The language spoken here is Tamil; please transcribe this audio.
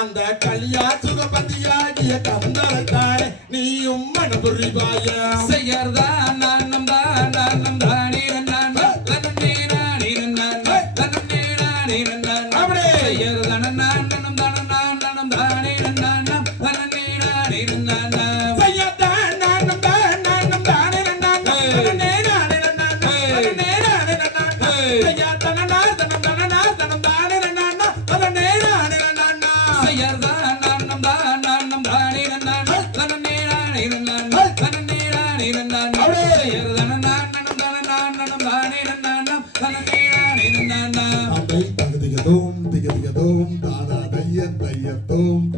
அந்த கலியா சுகபதியாகிய கந்தரத்தானே நீயும் மனபுரிவாய செய்யறதா நானம் தானே நான் தன்னே நான் தன்னே நான் அப்படியே செய்யறதா நானம் தானே நான் தன்னே நான் செய்யறதா நானம் தானே நான் தன்னே Dum, diga, dum, da, da, da, da, da, dum,